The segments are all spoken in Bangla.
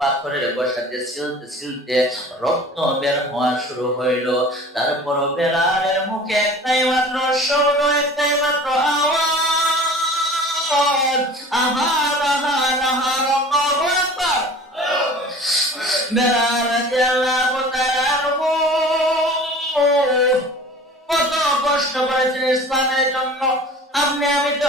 পাথরের বসাতে সিলতে সিলতে রক্ত বের হওয়া শুরু হইল। তারপর বেলালের মুখে একটাই মাত্র শব্দ, একটাই মাত্র আওয়াজ। আহার আহার আহার কষ্ট করেছেন জন্য। আপনি আমি তো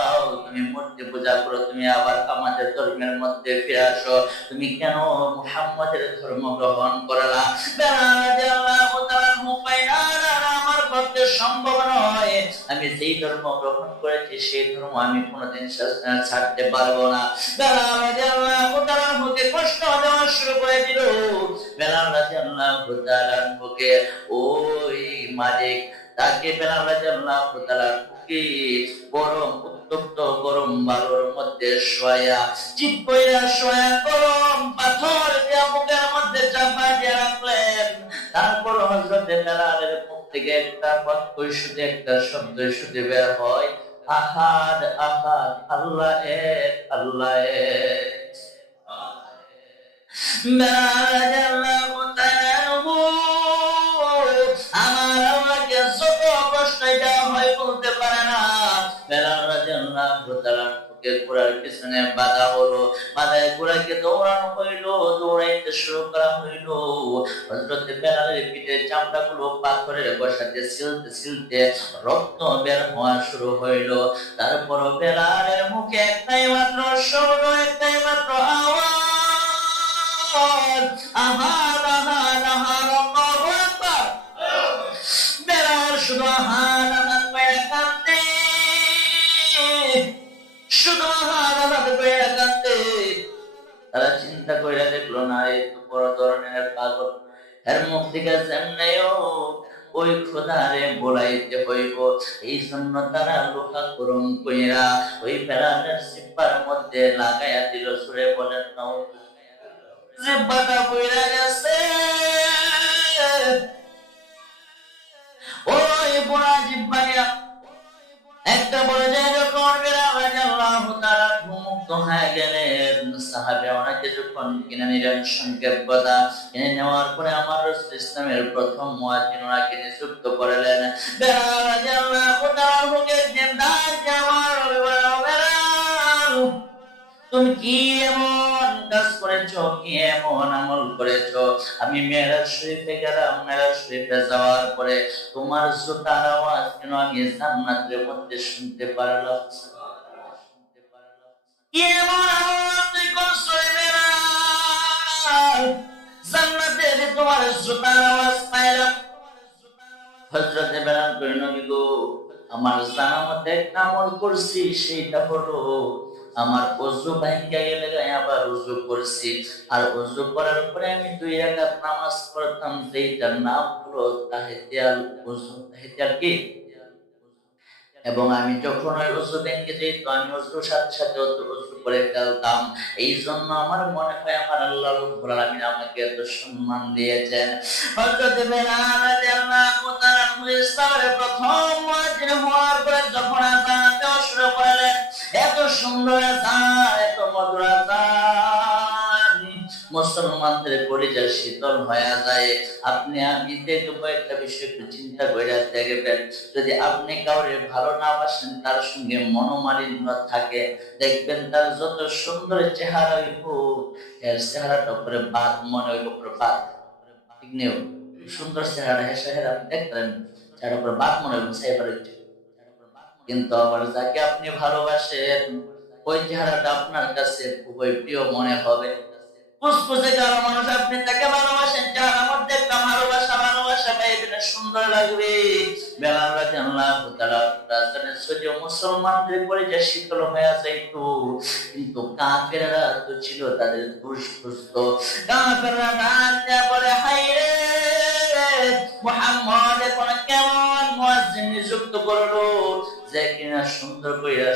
করো তুমি আবার আমাদের ধর্মের মধ্যে ফিরে আসো। তুমি কেন মুহাম্মাদের ধর্ম গ্রহণ করলা সম্ভব নয়। আমি যেই ধর্ম গ্রহণ করেছি, সেই ধর্ম আমি কোনোদিন ছাড়তে পারব না। তাআলার কষ্ট দেওয়া শুরু করে দিল। বেলাল তাআলার ওই মালিক তাকে বেলাল রাদিয়াল্লাহু তাআলার মুখে গরম, উত্তপ্ত, গরম বালুর মধ্যে শোয়া। চিপ কইরা শোয়া, গরম পাথর দিয়া মুখের মধ্যে চাপা দিয়ে রাখলেন। তারপর হযরতে বেলালের মুখ থেকে একটা বাক্য শুধু একটা শব্দ শুধু বের হয়, আহাদ আহাদ, আল্লাহ এক আল্লাহ এক বেলাল তাআলা ঘোড়ার পিছনে বাধা হলো। বাধায় ঘোড়াকে দৌড়ানো দৌড়াইতে শুরু করা বেলালের পিঠে পাথরের বসাতে সিলতে সিলতে রক্ত বের হওয়া শুরু হইল। তারপর বেলালের মুখে একটাই মাত্র শব্দ একটাই মাত্র আওয়াজ, আহার। তারা চিন্তা করে দেখল, না এই বড় ধরনের পাগল। এর মুখ থেকে যেমনেও ওই খোদারে বলাইতে হইব। এই জন্য তারা লোহা করম কইরা ওই বেড়ানের সিপার মধ্যে লাগাইয়া দিল, সুরে বলেন নাও। জিব্বাটা কইরা গেছে। ওই বুড়া জিব্বাইয়া একটা বলে যায় নেওয়ার পরে আমার ইসলামের প্রথম তুমি কি এমন কাজ করেছ? কি এমন আমল করেছ? আমি মেরাজ শরীফে গেলাম মেরাজ শরীফে যাওয়ার পরে তোমার জুতার আওয়াজ কেন আমি জান্নাতের মধ্যে শুনতে পারলাম। আমার জানা মতে একটা আমল করছি, সেইটা হলো আমার অজু ভাঙ্গা গেলে আবার উজু করছি। আর উজু করার পরে আমি দুই রাকাত নামাজ পড়তাম, যেইটার নাম হলো তাহিতিয়াল উজু তাহিতিয়াল কি? এবং আমি যখন ওই উজু ভেঙে যেত আমি উজুর সাথে সাথে উজু করে ফেলতাম। এই জন্য আমার মনে হয় আমার আল্লাহ রব্বুল আলামিন আমাকে এত সম্মান দিয়েছেন। হযরত বেলাল তাআলা প্রথম মুয়াজ্জিন হওয়ার পরে যখন আযান দেওয়া শুরু করলেন এত সুন্দর আযান, এত মধুর আযান। মুসলমানদের পরিচয় শীতল হয়ে যায়। আপনি আমি একটা বিষয় একটু চিন্তা করে দেখবেন। যদি আপনি কাউরে ভালো না বাসেন, তার সঙ্গে মনোমালিন্য থাকে, দেখবেন তার যত সুন্দর চেহারা হইব, এর চেহারাটা উপরে বাদ মনে হইব, উপরে বাদ ঠিক নেই। সুন্দর চেহারা, হেসে হেরা আপনি দেখতেন চেহারা উপরে বাদ মনে হইব সাইবার কিন্তু আবার যাকে আপনি ভালোবাসেন, ওই চেহারাটা আপনার কাছে খুবই প্রিয় মনে হবে। ফুসফুসে কারও মানুষ আপনি তাকে ভালোবাসেন চেহারার মধ্যে একটা ভালোবাসা ভালোবাসা টাইপের সুন্দর লাগবে। বেলাল রাদিয়াল্লাহু তাআলা রাজধানীর যদিও মুসলমানদের পরিচয় শীতল হয়ে যাইতো কিন্তু কাফেররা তো ছিল তাদের দুষ বুঝতো কাফেররা গান বলে হাই রে, মোহাম্মদ এখন কেমন মুয়াজ্জিন নিযুক্ত করল? যে কিনা সুন্দর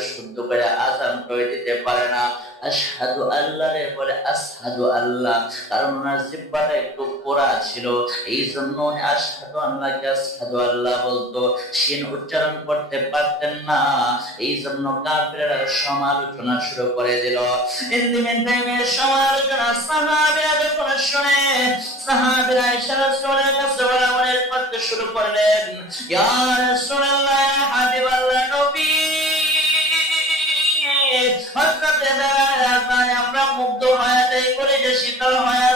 শুদ্ধ আজান দিতে পারে না। আল্লাহ রে বলে আল্লাহ। কারণ ওনার জিব্বাটা একটু পোড়া ছিল। এই জন্য উনি আল্লাহকে আল্লাহ বলতো। শিন উচ্চারণ করতে পারতেন না। এই জন্য কাফেররা সমালোচনা শুরু করে দিল। ইন্দিমেন টাইমে সমালোচনা শুনে, সাহাবীরা কাছে করতে শুরু করলেন। আমরা মুগ্ধ হয়ে করে যে শীতল হয়ে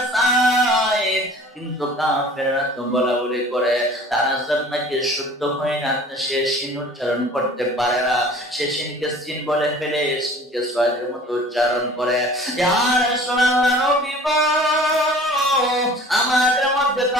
কিন্তু কাফেররা তো করে, তারা শুদ্ধ হয় না সে সিন উচ্চারণ করতে পারে না। সে সিনকে সিন বলে ফেলে সিনকে মতো উচ্চারণ করে। আমাদের মধ্যে তো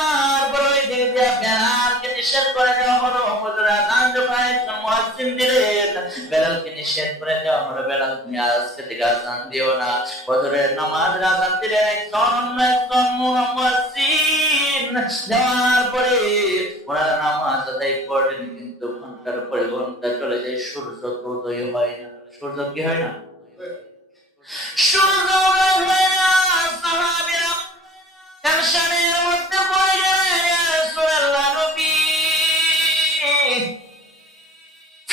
নিষেধ করে দেওয়া হলো। নিষেধ করে দেওয়া হলো। বেলাল তুমি আজকে থেকে দিও না। নামাজ দেওয়ার পরে ওনারা নামাজ কিন্তু ঘণ্টার পরে ঘণ্টা চলে যায়। সূর্য তো উদয় হয় না। সূর্য কি হয় না? সূর্য উদয় হয় না। টেনশনের মধ্যে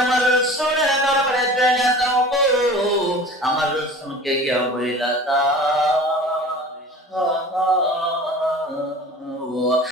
আমার রাসূলের দরবারে চলে যাও আমার রাসূলকে গিয়া বইলা দাও।